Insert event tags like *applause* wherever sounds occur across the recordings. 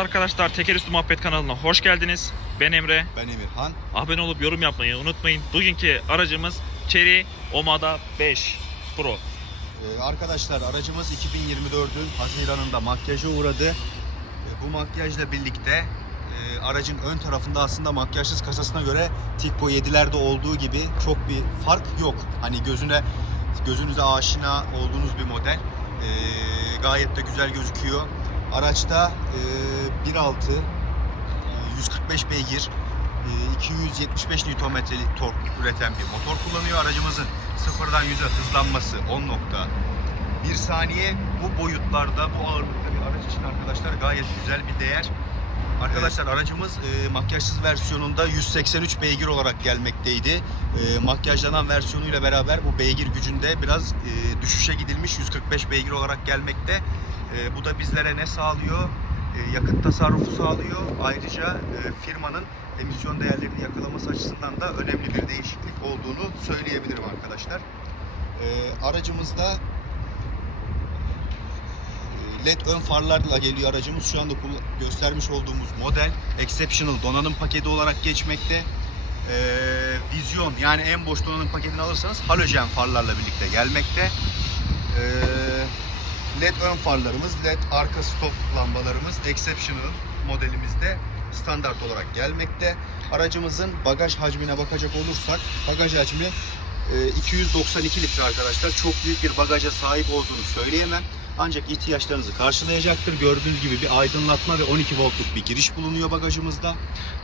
arkadaşlar, Teker Üstü Muhabbet kanalına hoş geldiniz. Ben Emre. Ben Emirhan. Abone olup yorum yapmayı unutmayın. Bugünkü aracımız Chery Omada 5 Pro. Ee, arkadaşlar aracımız 2024'ün Haziran'ında makyaja uğradı. Ee, bu makyajla birlikte e, aracın ön tarafında aslında makyajsız kasasına göre Tikko 7'lerde olduğu gibi çok bir fark yok. Hani gözüne gözünüze aşina olduğunuz bir model. Ee, gayet de güzel gözüküyor. Araçta e, 1.6 e, 145 beygir e, 275 Nm tork üreten bir motor kullanıyor. Aracımızın sıfırdan 100'e hızlanması 10.1 saniye. Bu boyutlarda, bu ağırlıkta bir araç için arkadaşlar gayet güzel bir değer. Arkadaşlar aracımız e, makyajsız versiyonunda 183 beygir olarak gelmekteydi. E, makyajlanan versiyonuyla beraber bu beygir gücünde biraz e, düşüşe gidilmiş 145 beygir olarak gelmekte. E, bu da bizlere ne sağlıyor? E, yakıt tasarrufu sağlıyor. Ayrıca e, firmanın emisyon değerlerini yakalaması açısından da önemli bir değişiklik olduğunu söyleyebilirim arkadaşlar. E, aracımızda LED ön farlarla geliyor aracımız. Şu anda göstermiş olduğumuz model Exceptional donanım paketi olarak geçmekte. E, vizyon yani en boş donanım paketini alırsanız halojen farlarla birlikte gelmekte. E, LED ön farlarımız, LED arka stop lambalarımız Exceptional modelimizde standart olarak gelmekte. Aracımızın bagaj hacmine bakacak olursak bagaj hacmi e, 292 litre arkadaşlar. Çok büyük bir bagaja sahip olduğunu söyleyemem. Ancak ihtiyaçlarınızı karşılayacaktır. Gördüğünüz gibi bir aydınlatma ve 12 voltluk bir giriş bulunuyor bagajımızda.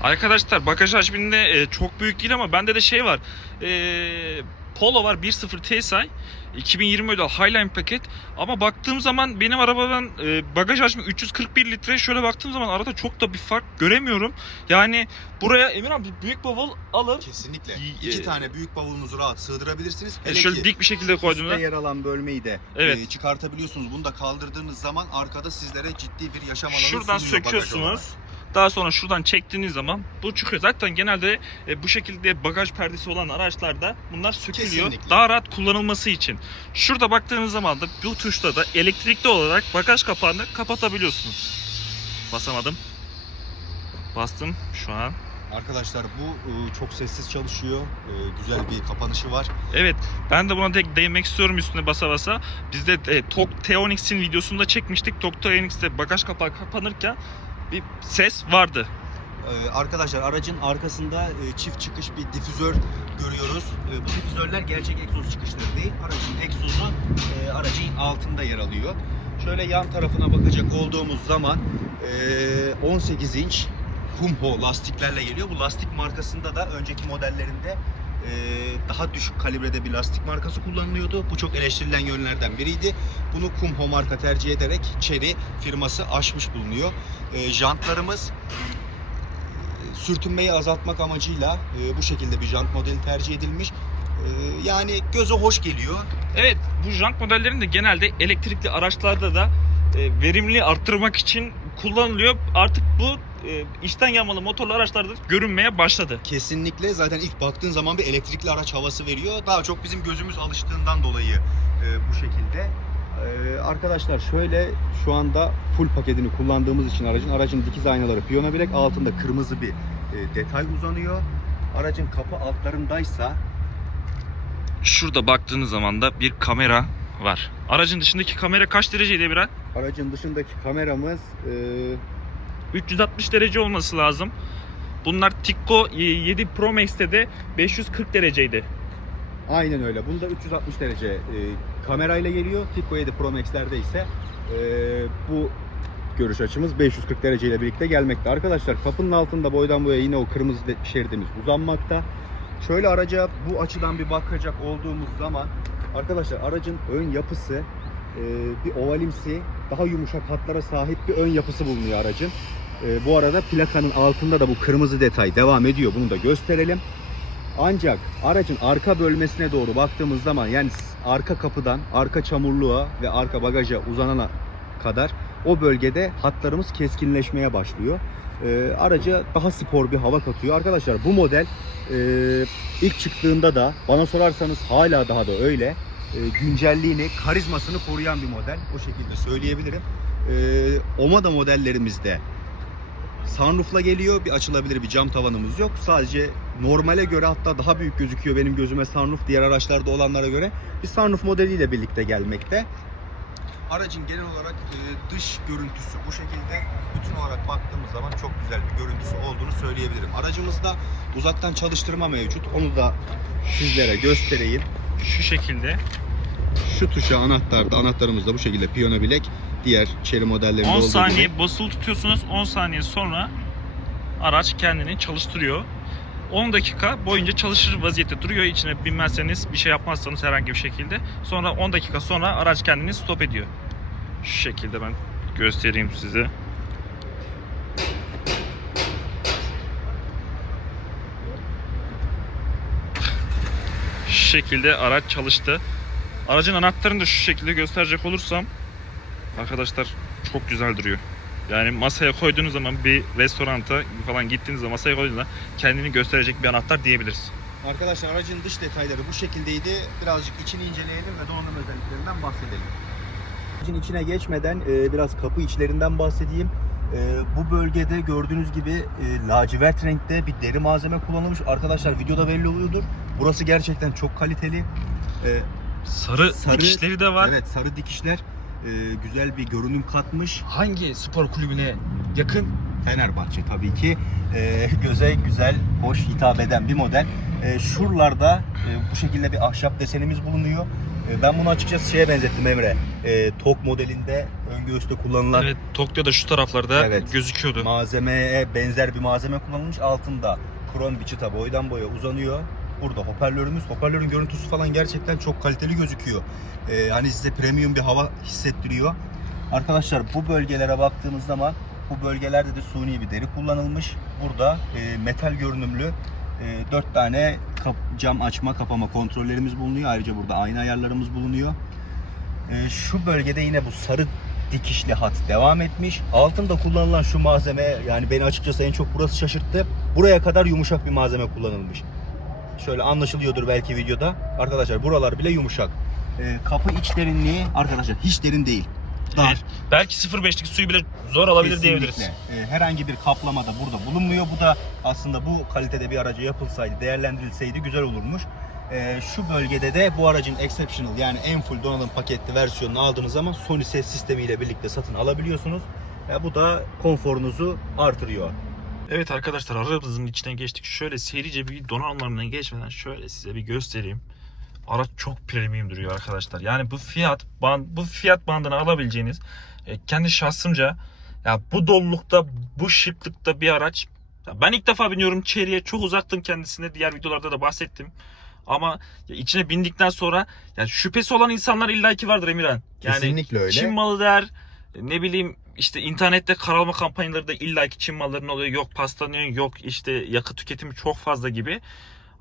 Arkadaşlar bagaj hacminde e, çok büyük değil ama bende de şey var. E, Polo var 1.0 TSI 2020 model Highline paket ama baktığım zaman benim arabadan e, bagaj hacmi 341 litre şöyle baktığım zaman arada çok da bir fark göremiyorum. Yani buraya Emir abi büyük bavul alıp Kesinlikle. İyi, İki e, tane büyük bavulunuzu rahat sığdırabilirsiniz. e, şöyle ki dik bir şekilde koyduğumda üstte yer alan bölmeyi de Evet. e, çıkartabiliyorsunuz. Bunu da kaldırdığınız zaman arkada sizlere ciddi bir yaşam alanı şuradan sunuyor bagaj olarak. söküyorsunuz. Daha sonra şuradan çektiğiniz zaman bu çıkıyor. Zaten genelde e, bu şekilde bagaj perdesi olan araçlarda bunlar sökülüyor. Kesinlikle. Daha rahat kullanılması için. Şurada baktığınız zaman da bu tuşla da elektrikli olarak bagaj kapağını kapatabiliyorsunuz. Basamadım. Bastım şu an. Arkadaşlar bu e, çok sessiz çalışıyor. E, Güzel bir kapanışı var. Evet ben de buna tek değinmek istiyorum üstüne basa basa. Biz de e, Tok Teonix'in videosunu da çekmiştik. Tok Teonix'te bagaj kapağı kapanırken bir ses vardı. Ee, Arkadaşlar aracın arkasında e, çift çıkış bir difüzör görüyoruz. E, Bu difüzörler gerçek egzoz çıkışları değil. Aracın egzozu e, aracın altında yer alıyor. Şöyle yan tarafına bakacak olduğumuz zaman e, 18 inç Kumho lastiklerle geliyor. Bu lastik markasında da önceki modellerinde daha düşük kalibrede bir lastik markası kullanılıyordu. Bu çok eleştirilen yönlerden biriydi. Bunu Kumho marka tercih ederek Chery firması aşmış bulunuyor. E, jantlarımız sürtünmeyi azaltmak amacıyla e, bu şekilde bir jant modeli tercih edilmiş. E, yani göze hoş geliyor. Evet bu jant modellerinde genelde elektrikli araçlarda da e, verimliliği arttırmak için kullanılıyor. Artık bu e, içten yanmalı motorlu araçlarda görünmeye başladı. Kesinlikle zaten ilk baktığın zaman bir elektrikli araç havası veriyor. Daha çok bizim gözümüz alıştığından dolayı e, bu şekilde. E, arkadaşlar şöyle şu anda full paketini kullandığımız için aracın aracın dikiz aynaları piyano bilek altında kırmızı bir e, detay uzanıyor. Aracın kapı altlarındaysa Şurada baktığınız zaman da bir kamera var. Aracın dışındaki kamera kaç dereceydi Biren? aracın dışındaki kameramız e, 360 derece olması lazım. Bunlar Tikko 7 Pro Max'te de 540 dereceydi. Aynen öyle. Bunda 360 derece e, kamerayla geliyor. Tikko 7 Pro Max'lerde ise e, bu görüş açımız 540 derece ile birlikte gelmekte. Arkadaşlar kapının altında boydan boya yine o kırmızı şeridimiz uzanmakta. Şöyle araca bu açıdan bir bakacak olduğumuz zaman arkadaşlar aracın ön yapısı e, bir ovalimsi daha yumuşak hatlara sahip bir ön yapısı bulunuyor aracın. E, bu arada plakanın altında da bu kırmızı detay devam ediyor. Bunu da gösterelim. Ancak aracın arka bölmesine doğru baktığımız zaman yani arka kapıdan arka çamurluğa ve arka bagaja uzanana kadar o bölgede hatlarımız keskinleşmeye başlıyor. Ee, araca daha spor bir hava katıyor. Arkadaşlar bu model e, ilk çıktığında da bana sorarsanız hala daha da öyle. E, güncelliğini, karizmasını koruyan bir model. O şekilde söyleyebilirim. E, Omada modellerimizde sunroof'la geliyor. Bir açılabilir bir cam tavanımız yok. Sadece normale göre hatta daha büyük gözüküyor benim gözüme sunroof diğer araçlarda olanlara göre. Bir sunroof modeliyle birlikte gelmekte. Aracın genel olarak e, dış görüntüsü bu şekilde. Bütün olarak baktığımız zaman çok güzel bir görüntüsü olduğunu söyleyebilirim. Aracımızda uzaktan çalıştırma mevcut. Onu da sizlere göstereyim. Şu şekilde. Şu tuşa anahtarda anahtarımız da bu şekilde piyano bilek. Diğer Chery modellerinde 10 olduğu saniye gibi. basılı tutuyorsunuz. 10 saniye sonra araç kendini çalıştırıyor. 10 dakika boyunca çalışır vaziyette duruyor. İçine binmezseniz bir şey yapmazsanız herhangi bir şekilde. Sonra 10 dakika sonra araç kendini stop ediyor. Şu şekilde ben göstereyim size. Şu şekilde araç çalıştı. Aracın anahtarını da şu şekilde gösterecek olursam arkadaşlar çok güzel duruyor. Yani masaya koyduğunuz zaman bir restoranta falan gittiğinizde masaya koyduğunuzda kendini gösterecek bir anahtar diyebiliriz. Arkadaşlar aracın dış detayları bu şekildeydi. Birazcık içini inceleyelim ve donanım özelliklerinden bahsedelim. Aracın içine geçmeden e, biraz kapı içlerinden bahsedeyim. E, bu bölgede gördüğünüz gibi e, lacivert renkte bir deri malzeme kullanılmış. Arkadaşlar videoda belli oluyordur. Burası gerçekten çok kaliteli. E, Sarı, Sarı- dikişleri de var. evet sarı dikişler güzel bir görünüm katmış. Hangi spor kulübüne yakın? Fenerbahçe tabii ki e, *laughs* göze güzel, hoş hitap eden bir model. E, şuralarda e, bu şekilde bir ahşap desenimiz bulunuyor. E, ben bunu açıkçası şeye benzettim Emre. E, TOK modelinde ön göğüste kullanılan Evet, Tokyo'da şu taraflarda Evet. gözüküyordu. malzemeye benzer bir malzeme kullanılmış. Altında krom bir çıta boydan boya uzanıyor. Burada hoparlörümüz. Hoparlörün görüntüsü falan gerçekten çok kaliteli gözüküyor. Ee, hani size premium bir hava hissettiriyor. Arkadaşlar bu bölgelere baktığımız zaman bu bölgelerde de suni bir deri kullanılmış. Burada e, metal görünümlü 4 tane kap- cam açma kapama kontrollerimiz bulunuyor. Ayrıca burada ayna ayarlarımız bulunuyor. E, şu bölgede yine bu sarı dikişli hat devam etmiş. Altında kullanılan şu malzeme yani beni açıkçası en çok burası şaşırttı. Buraya kadar yumuşak bir malzeme kullanılmış. Şöyle anlaşılıyordur belki videoda. Arkadaşlar buralar bile yumuşak. Ee, kapı iç derinliği arkadaşlar hiç derin değil. Dar. Evet. Belki 0.5'lik suyu bile zor alabilir Kesinlikle. diyebiliriz. Ee, herhangi bir kaplama da burada bulunmuyor. Bu da aslında bu kalitede bir araca yapılsaydı, değerlendirilseydi güzel olurmuş. Ee, şu bölgede de bu aracın exceptional yani en full donanım paketli versiyonunu aldığınız zaman Sony ses sistemiyle birlikte satın alabiliyorsunuz. Ee, bu da konforunuzu artırıyor. Evet arkadaşlar arabamızın içine geçtik. Şöyle serice bir donanımlarından geçmeden şöyle size bir göstereyim. Araç çok premium duruyor arkadaşlar. Yani bu fiyat band, bu fiyat bandına alabileceğiniz e, kendi şahsımca ya bu dolulukta bu şıklıkta bir araç. Ya ben ilk defa biniyorum Chery'e. Çok uzaktım kendisine. Diğer videolarda da bahsettim. Ama içine bindikten sonra ya şüphesi olan insanlar illaki vardır Emirhan. Yani Kesinlikle öyle. Çin malı der. Ne bileyim işte internette karalama kampanyaları da illaki Çin mallarının oluyor. Yok pastanıyor, yok işte yakıt tüketimi çok fazla gibi.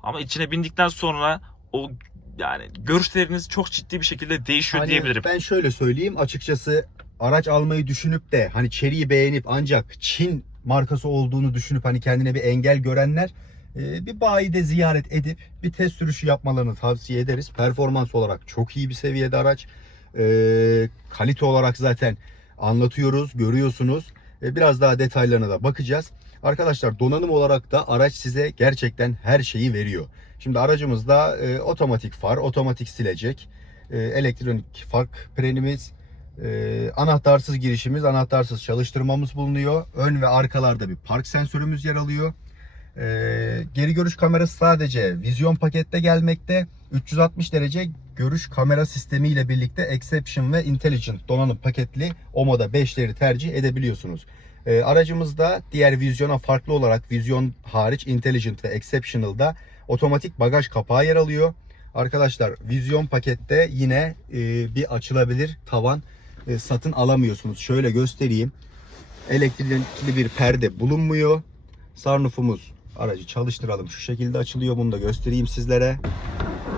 Ama içine bindikten sonra o yani görüşleriniz çok ciddi bir şekilde değişiyor Hani diyebilirim. Ben şöyle söyleyeyim açıkçası araç almayı düşünüp de hani Chery'yi beğenip ancak Çin markası olduğunu düşünüp hani kendine bir engel görenler e, bir bayide ziyaret edip bir test sürüşü yapmalarını tavsiye ederiz. Performans olarak çok iyi bir seviyede araç. E, kalite olarak zaten anlatıyoruz, görüyorsunuz. Biraz daha detaylarına da bakacağız. Arkadaşlar donanım olarak da araç size gerçekten her şeyi veriyor. Şimdi aracımızda e, otomatik far, otomatik silecek, e, elektronik fark frenimiz, e, anahtarsız girişimiz, anahtarsız çalıştırmamız bulunuyor. Ön ve arkalarda bir park sensörümüz yer alıyor. E, geri görüş kamerası sadece vizyon pakette gelmekte. 360 derece görüş kamera sistemi ile birlikte Exception ve Intelligent donanım paketli OMO'da 5'leri tercih edebiliyorsunuz. E, aracımızda diğer vizyona farklı olarak vizyon hariç Intelligent ve Exceptional'da otomatik bagaj kapağı yer alıyor. Arkadaşlar vizyon pakette yine e, bir açılabilir tavan e, satın alamıyorsunuz. Şöyle göstereyim. Elektrikli bir perde bulunmuyor. Sarnufumuz aracı çalıştıralım. Şu şekilde açılıyor. Bunu da göstereyim sizlere.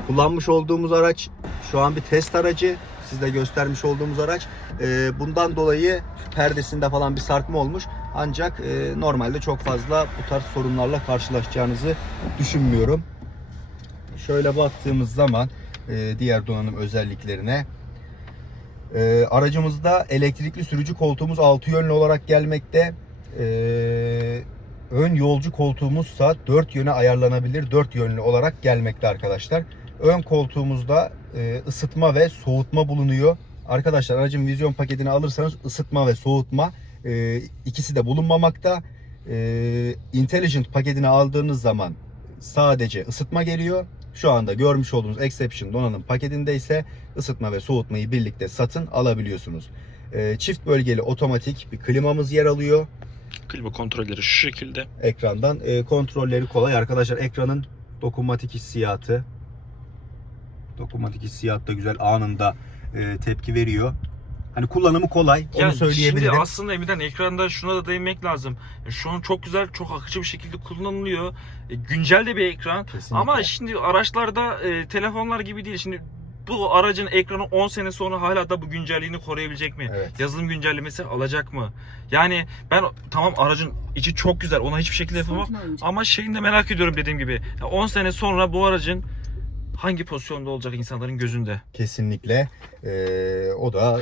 Kullanmış olduğumuz araç şu an bir test aracı. Sizde göstermiş olduğumuz araç. E, bundan dolayı perdesinde falan bir sarkma olmuş. Ancak e, normalde çok fazla bu tarz sorunlarla karşılaşacağınızı düşünmüyorum. Şöyle baktığımız zaman e, diğer donanım özelliklerine e, aracımızda elektrikli sürücü koltuğumuz altı yönlü olarak gelmekte. Ee, ön yolcu koltuğumuzsa dört yöne ayarlanabilir, dört yönlü olarak gelmekte arkadaşlar. Ön koltuğumuzda e, ısıtma ve soğutma bulunuyor. Arkadaşlar aracın vizyon paketini alırsanız ısıtma ve soğutma e, ikisi de bulunmamakta. E, Intelligent paketini aldığınız zaman sadece ısıtma geliyor. Şu anda görmüş olduğunuz Exception donanım paketinde ise ısıtma ve soğutmayı birlikte satın alabiliyorsunuz. E, çift bölgeli otomatik bir klimamız yer alıyor. Klima kontrolleri şu şekilde. Ekrandan e, kontrolleri kolay. Arkadaşlar ekranın dokunmatik hissiyatı dokunmatik hissiyat da güzel anında e, tepki veriyor. Hani kullanımı kolay. Onu Yani söyleyebilirim. Şimdi aslında Emir'den ekranda şuna da değinmek lazım. E, Şu an çok güzel, çok akıcı bir şekilde kullanılıyor. E, Güncel de bir ekran. Kesinlikle. Ama şimdi araçlarda e, telefonlar gibi değil. Şimdi bu aracın ekranı 10 sene sonra hala da bu güncelliğini koruyabilecek mi? Evet. Yazılım güncellemesi alacak mı? Yani ben tamam aracın içi çok güzel. Ona hiçbir şekilde yapamam. Ama şeyini de merak ediyorum dediğim gibi. Ya 10 sene sonra bu aracın hangi pozisyonda olacak insanların gözünde? Kesinlikle. E, o da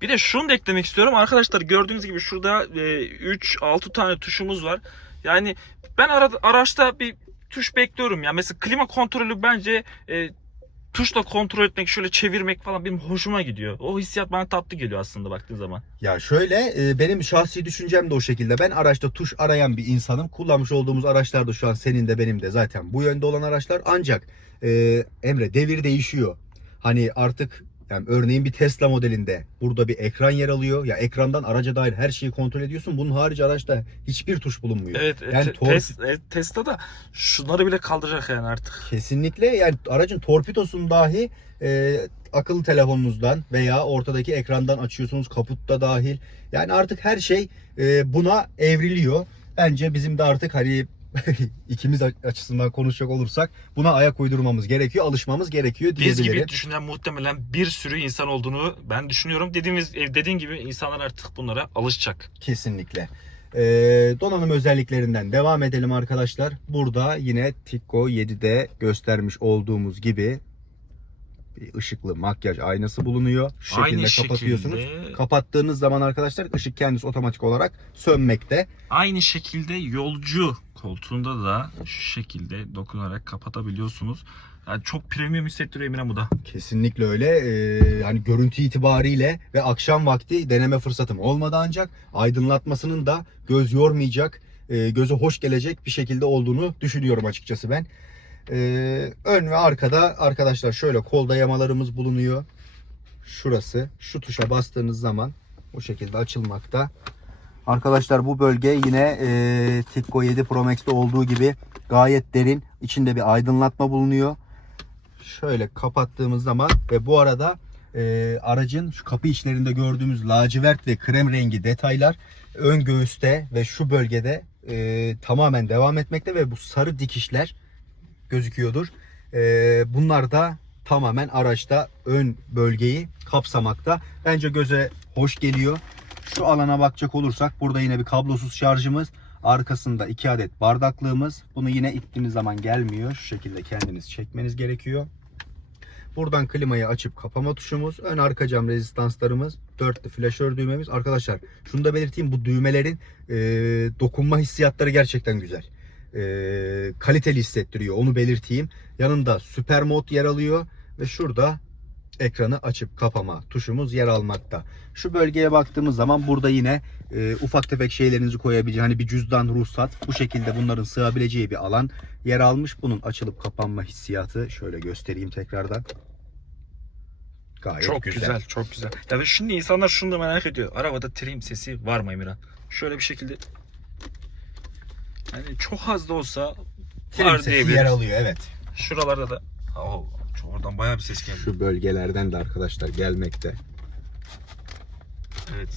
Bir de şunu da eklemek istiyorum. Arkadaşlar gördüğünüz gibi şurada 3-6 tane tuşumuz var. Yani ben ara, araçta bir tuş bekliyorum ya. Mesela klima kontrolü bence e, tuşla kontrol etmek, şöyle çevirmek falan benim hoşuma gidiyor. O hissiyat bana tatlı geliyor aslında baktığın zaman. Ya şöyle e, benim şahsi düşüncem de o şekilde. Ben araçta tuş arayan bir insanım. Kullanmış olduğumuz araçlar da şu an senin de benim de zaten bu yönde olan araçlar. Ancak e, Emre devir değişiyor. Hani artık yani örneğin bir Tesla modelinde burada bir ekran yer alıyor. Ya ekrandan araca dair her şeyi kontrol ediyorsun. Bunun harici araçta hiçbir tuş bulunmuyor. Evet, Yani te- tor- tes- e, Tesla da şunları bile kaldıracak yani artık. Kesinlikle yani aracın torpidosun dahi e, akıllı telefonunuzdan veya ortadaki ekrandan açıyorsunuz kaputta dahil. Yani artık her şey e, buna evriliyor. Bence bizim de artık hani *laughs* ikimiz açısından konuşacak olursak buna ayak uydurmamız gerekiyor, alışmamız gerekiyor Biz diyebilirim. gibi düşünen muhtemelen bir sürü insan olduğunu ben düşünüyorum. Dediğimiz e, dediğin gibi insanlar artık bunlara alışacak. Kesinlikle. Ee, donanım özelliklerinden devam edelim arkadaşlar. Burada yine Tikko 7'de göstermiş olduğumuz gibi ışıklı makyaj aynası bulunuyor. Şu şekilde Aynı kapatıyorsunuz. şekilde Kapattığınız zaman arkadaşlar ışık kendisi otomatik olarak sönmekte. Aynı şekilde yolcu koltuğunda da şu şekilde dokunarak kapatabiliyorsunuz. Yani çok premium hissettiriyor Emirhan bu da. Kesinlikle öyle. Ee, hani görüntü itibariyle ve akşam vakti deneme fırsatım olmadı ancak aydınlatmasının da göz yormayacak, e, göze hoş gelecek bir şekilde olduğunu düşünüyorum açıkçası ben. Ee, ön ve arkada arkadaşlar şöyle kol dayamalarımız bulunuyor. Şurası. Şu tuşa bastığınız zaman bu şekilde açılmakta. Arkadaşlar bu bölge yine e, Tikko 7 Pro Max'te olduğu gibi gayet derin. İçinde bir aydınlatma bulunuyor. Şöyle kapattığımız zaman ve bu arada e, aracın şu kapı içlerinde gördüğümüz lacivert ve krem rengi detaylar ön göğüste ve şu bölgede e, tamamen devam etmekte ve bu sarı dikişler gözüküyordur. E, bunlar da tamamen araçta ön bölgeyi kapsamakta. Bence göze hoş geliyor. Şu alana bakacak olursak burada yine bir kablosuz şarjımız. Arkasında iki adet bardaklığımız. Bunu yine ittiğiniz zaman gelmiyor. Şu şekilde kendiniz çekmeniz gerekiyor. Buradan klimayı açıp kapama tuşumuz. Ön arka cam rezistanslarımız. Dörtlü flaşör düğmemiz. Arkadaşlar şunu da belirteyim. Bu düğmelerin e, dokunma hissiyatları gerçekten güzel. E, kaliteli hissettiriyor. Onu belirteyim. Yanında süper mod yer alıyor. Ve şurada ekranı açıp kapama tuşumuz yer almakta. Şu bölgeye baktığımız zaman burada yine e, ufak tefek şeylerinizi koyabileceği hani bir cüzdan, ruhsat bu şekilde bunların sığabileceği bir alan yer almış. Bunun açılıp kapanma hissiyatı şöyle göstereyim tekrardan. Gayet Çok güzel. çok güzel. Ya ve şimdi insanlar şunu da merak ediyor. Arabada trim sesi var mı Emirhan? Şöyle bir şekilde yani çok az da olsa var sesi diyebiliriz. yer alıyor evet. Şuralarda da Oo, çok- oradan bayağı bir ses geldi. Şu bölgelerden de arkadaşlar gelmekte. Evet.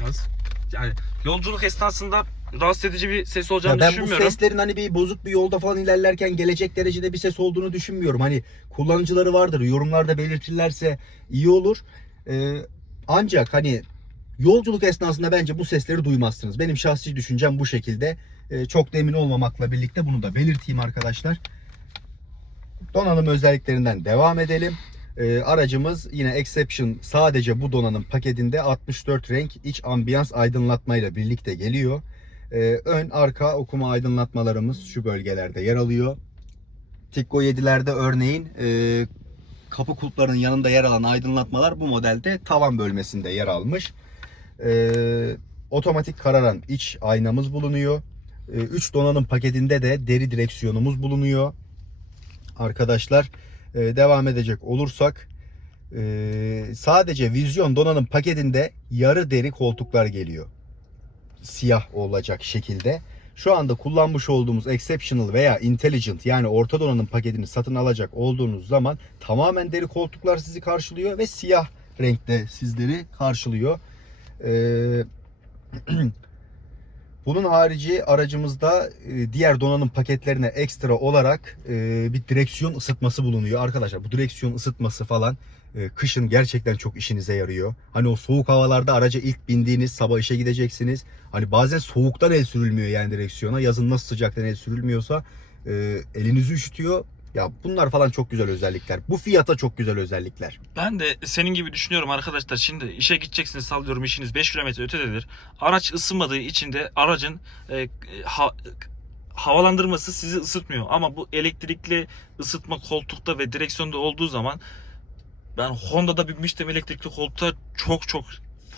Biraz yani yolculuk esnasında rahatsız edici bir ses Ya olacağını ben bu düşünmüyorum. seslerin hani bir bozuk bir yolda falan ilerlerken gelecek derecede bir ses olduğunu düşünmüyorum. Hani kullanıcıları vardır. Yorumlarda belirtirlerse iyi olur. Ee, ancak hani yolculuk esnasında bence bu sesleri duymazsınız. Benim şahsi düşüncem bu şekilde. Ee, çok da olmamakla birlikte bunu da belirteyim arkadaşlar. Donanım özelliklerinden devam edelim. Ee, aracımız yine Exception sadece bu donanım paketinde 64 renk iç ambiyans aydınlatmayla birlikte geliyor. Ee, ön arka okuma aydınlatmalarımız şu bölgelerde yer alıyor. Tikko 7'lerde örneğin e, kapı kulplarının yanında yer alan aydınlatmalar bu modelde tavan bölmesinde yer almış. Otomatik kararan iç aynamız bulunuyor. 3 donanım paketinde de deri direksiyonumuz bulunuyor. Arkadaşlar e, devam edecek olursak e, sadece vizyon donanım paketinde yarı deri koltuklar geliyor. Siyah olacak şekilde. Şu anda kullanmış olduğumuz Exceptional veya Intelligent yani orta donanım paketini satın alacak olduğunuz zaman tamamen deri koltuklar sizi karşılıyor ve siyah renkte sizleri karşılıyor. Ee, *clears throat* bunun harici aracımızda e, diğer donanım paketlerine ekstra olarak e, bir direksiyon ısıtması bulunuyor. Arkadaşlar bu direksiyon ısıtması falan e, kışın gerçekten çok işinize yarıyor. Hani o soğuk havalarda araca ilk bindiğiniz sabah işe gideceksiniz. Hani bazen soğuktan el sürülmüyor yani direksiyona. Yazın nasıl sıcaktan el sürülmüyorsa elinizi üşütüyor. Ya bunlar falan çok güzel özellikler. Bu fiyata çok güzel özellikler. Ben de senin gibi düşünüyorum arkadaşlar. Şimdi işe gideceksiniz sallıyorum işiniz 5 kilometre ötededir. Araç ısınmadığı için de aracın e, ha- havalandırması sizi ısıtmıyor. Ama bu elektrikli ısıtma koltukta ve direksiyonda olduğu zaman ben Honda'da binmiştim elektrikli koltuğa çok çok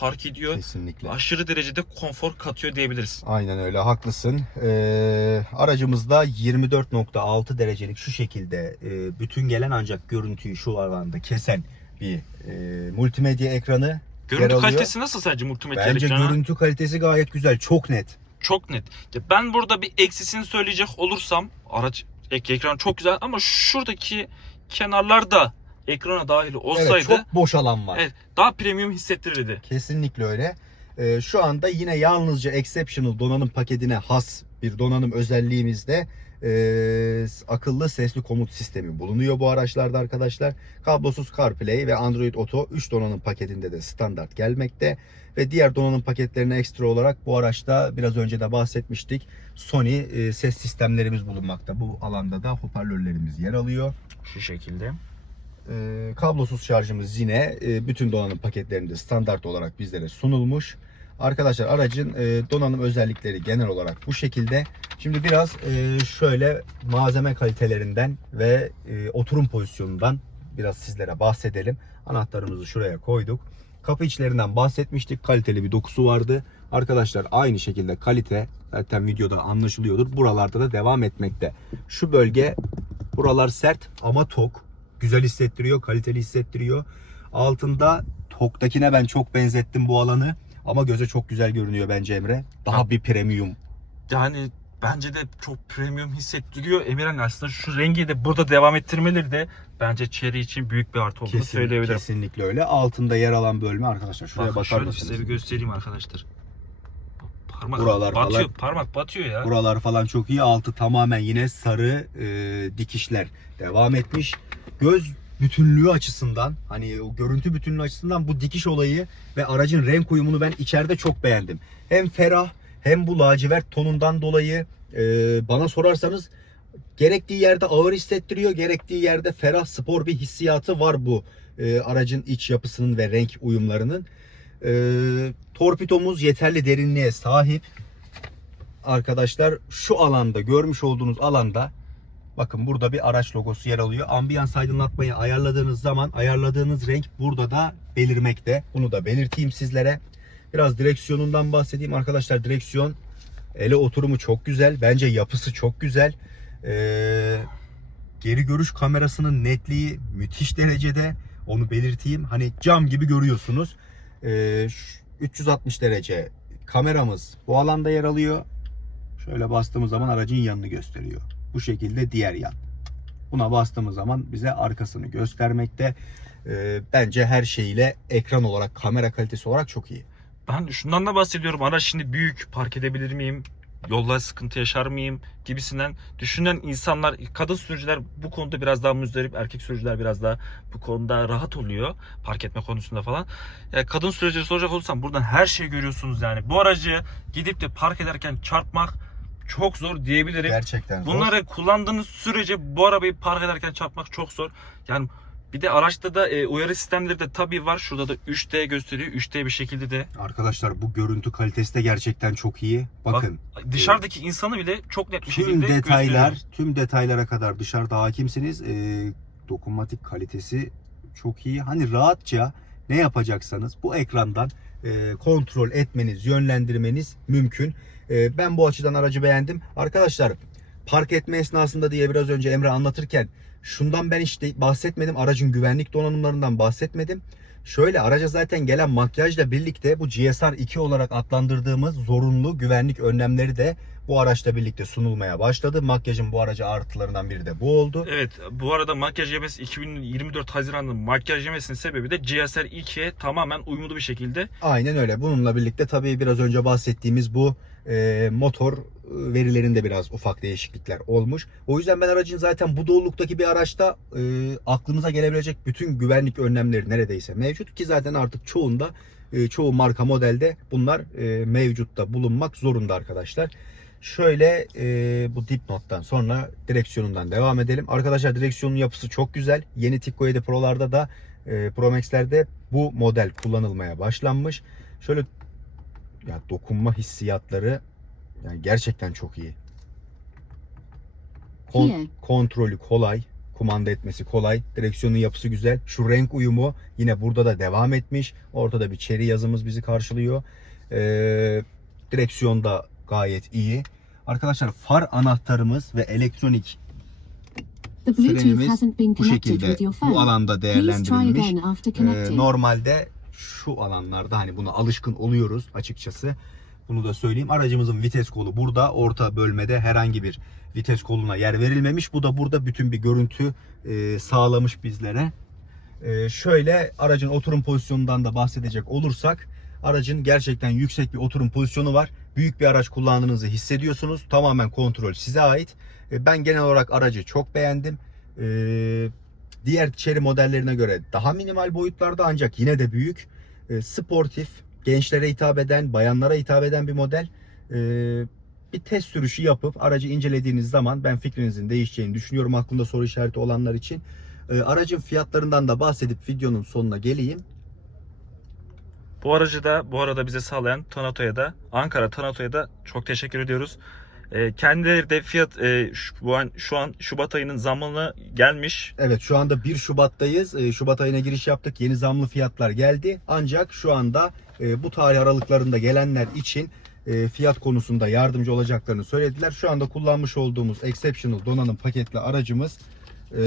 fark ediyor. Kesinlikle. Aşırı derecede konfor katıyor diyebiliriz. Aynen öyle haklısın. Ee, aracımızda 24.6 derecelik şu şekilde e, bütün gelen ancak görüntüyü şu alanda kesen bir e, multimedya ekranı. Görüntü kalitesi nasıl sence multimedya Bence ekranı? görüntü kalitesi gayet güzel, çok net. çok net. Ya Ben burada bir eksisini söyleyecek olursam araç ek ekran çok güzel ama şuradaki kenarlarda ekrana dahil olsaydı Evet, çok boş alan var. evet, daha premium hissettirirdi. Kesinlikle öyle. Ee, şu anda yine yalnızca Exceptional donanım paketine has bir donanım özelliğimizde e, akıllı sesli komut sistemi bulunuyor bu araçlarda arkadaşlar. Kablosuz CarPlay ve Android Auto 3 donanım paketinde de standart gelmekte. Ve diğer donanım paketlerine ekstra olarak bu araçta biraz önce de bahsetmiştik. Sony e, ses sistemlerimiz bulunmakta. Bu alanda da hoparlörlerimiz yer alıyor. Şu şekilde. Ee, kablosuz şarjımız yine e, bütün donanım paketlerinde standart olarak bizlere sunulmuş. Arkadaşlar aracın e, donanım özellikleri genel olarak bu şekilde. Şimdi biraz e, şöyle malzeme kalitelerinden ve e, oturum pozisyonundan biraz sizlere bahsedelim. Anahtarımızı şuraya koyduk. Kapı içlerinden bahsetmiştik. Kaliteli bir dokusu vardı. Arkadaşlar aynı şekilde kalite zaten videoda anlaşılıyordur. Buralarda da devam etmekte. Şu bölge buralar sert ama tok güzel hissettiriyor, kaliteli hissettiriyor. Altında Tok'takine ben çok benzettim bu alanı. Ama göze çok güzel görünüyor bence Emre. Daha bir premium. Yani bence de çok premium hissettiriyor. Emirhan aslında şu rengi de burada devam ettirmeleri de bence Cherry için büyük bir artı olduğunu Kesin, söyleyebilirim. kesinlikle öyle. Altında yer alan bölme arkadaşlar. Şuraya Bakın bakar şöyle mısınız? size bir göstereyim arkadaşlar. Parmak Buralar batıyor, falan- parmak batıyor ya. Buralar falan çok iyi. Altı tamamen yine sarı e, dikişler devam etmiş. Göz bütünlüğü açısından hani o görüntü bütünlüğü açısından bu dikiş olayı ve aracın renk uyumunu ben içeride çok beğendim. Hem ferah hem bu lacivert tonundan dolayı e, bana sorarsanız gerektiği yerde ağır hissettiriyor, gerektiği yerde ferah spor bir hissiyatı var bu e, aracın iç yapısının ve renk uyumlarının. E, torpidomuz yeterli derinliğe sahip arkadaşlar şu alanda görmüş olduğunuz alanda bakın burada bir araç logosu yer alıyor. Ambiyans aydınlatmayı ayarladığınız zaman ayarladığınız renk burada da belirmekte. Bunu da belirteyim sizlere. Biraz direksiyonundan bahsedeyim arkadaşlar. Direksiyon ele oturumu çok güzel. Bence yapısı çok güzel. Ee, geri görüş kamerasının netliği müthiş derecede. Onu belirteyim. Hani cam gibi görüyorsunuz. Ee, şu 360 derece kameramız bu alanda yer alıyor. Şöyle bastığımız zaman aracın yanını gösteriyor. Bu şekilde diğer yan. Buna bastığımız zaman bize arkasını göstermekte. Ee, bence her şeyiyle ekran olarak, kamera kalitesi olarak çok iyi. Ben şundan da bahsediyorum. Araç şimdi büyük park edebilir miyim? Yolda sıkıntı yaşar mıyım? Gibisinden düşünen insanlar, kadın sürücüler bu konuda biraz daha müzdarip, erkek sürücüler biraz daha bu konuda rahat oluyor. Park etme konusunda falan. Ya kadın sürücüleri soracak olursam buradan her şeyi görüyorsunuz yani. Bu aracı gidip de park ederken çarpmak çok zor diyebilirim. Gerçekten zor. Bunları kullandığınız sürece bu arabayı park ederken çarpmak çok zor. Yani Bir de araçta da e, uyarı sistemleri de tabii var. Şurada da 3D gösteriyor. 3D bir şekilde de. Arkadaşlar bu görüntü kalitesi de gerçekten çok iyi. Bakın Dışarıdaki insanı bile çok net bir tüm şekilde detaylar, gösteriyor. tüm detaylara kadar dışarıda hakimsiniz. Ee, dokunmatik kalitesi çok iyi. Hani rahatça ne yapacaksanız bu ekrandan e, kontrol etmeniz, yönlendirmeniz mümkün. E, ben bu açıdan aracı beğendim. Arkadaşlar park etme esnasında diye biraz önce Emre anlatırken şundan ben işte bahsetmedim. Aracın güvenlik donanımlarından bahsetmedim. Şöyle araca zaten gelen makyajla birlikte bu GSR 2 olarak adlandırdığımız zorunlu güvenlik önlemleri de bu araçla birlikte sunulmaya başladı. Makyajın bu araca artılarından biri de bu oldu. Evet bu arada makyaj yemesi 2024 Haziran'da makyaj yemesinin sebebi de GSR 2'ye tamamen uyumlu bir şekilde Aynen öyle. Bununla birlikte tabii biraz önce bahsettiğimiz bu motor e, verilerinde biraz ufak değişiklikler olmuş. O yüzden ben aracın zaten bu doğruluktaki bir araçta e, aklınıza gelebilecek bütün güvenlik önlemleri neredeyse mevcut ki zaten artık çoğunda e, çoğu marka modelde bunlar e, mevcutta bulunmak zorunda arkadaşlar. Şöyle e, bu dipnottan sonra direksiyonundan devam edelim. Arkadaşlar direksiyonun yapısı çok güzel. Yeni Tikko 7 Pro'larda da e, Pro Max'lerde bu model kullanılmaya başlanmış. Şöyle ya dokunma hissiyatları yani gerçekten çok iyi. Kon- kontrolü kolay, kumanda etmesi kolay, direksiyonun yapısı güzel. Şu renk uyumu yine burada da devam etmiş. Ortada bir çeri yazımız bizi karşılıyor. Ee, direksiyon da gayet iyi. Arkadaşlar far anahtarımız ve elektronik frenimiz bu şekilde bu alanda değerlendirilmiş. Ee, normalde şu alanlarda hani buna alışkın oluyoruz açıkçası. Bunu da söyleyeyim. Aracımızın vites kolu burada. Orta bölmede herhangi bir vites koluna yer verilmemiş. Bu da burada bütün bir görüntü e, sağlamış bizlere. E, şöyle aracın oturum pozisyonundan da bahsedecek olursak aracın gerçekten yüksek bir oturum pozisyonu var. Büyük bir araç kullandığınızı hissediyorsunuz. Tamamen kontrol size ait. E, ben genel olarak aracı çok beğendim. Diğer Chery modellerine göre daha minimal boyutlarda ancak yine de büyük. E, sportif, gençlere hitap eden, bayanlara hitap eden bir model. E, bir test sürüşü yapıp aracı incelediğiniz zaman ben fikrinizin değişeceğini düşünüyorum aklında soru işareti olanlar için. E, aracın fiyatlarından da bahsedip videonun sonuna geleyim. Bu aracı da bu arada bize sağlayan Tanato'ya da Ankara Tanato'ya da çok teşekkür ediyoruz. Ee, kendileri de fiyat e, şu, an, şu an Şubat ayının zamanı gelmiş. Evet şu anda 1 Şubat'tayız. E, Şubat ayına giriş yaptık. Yeni zamlı fiyatlar geldi. Ancak şu anda e, bu tarih aralıklarında gelenler için e, fiyat konusunda yardımcı olacaklarını söylediler. Şu anda kullanmış olduğumuz Exceptional donanım paketli aracımız e,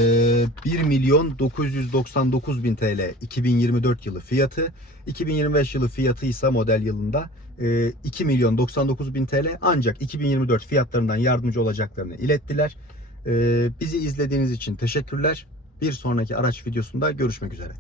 1 milyon 999 bin TL 2024 yılı fiyatı. 2025 yılı fiyatı ise model yılında e, 2 milyon 99 bin TL ancak 2024 fiyatlarından yardımcı olacaklarını ilettiler. E, bizi izlediğiniz için teşekkürler. Bir sonraki araç videosunda görüşmek üzere.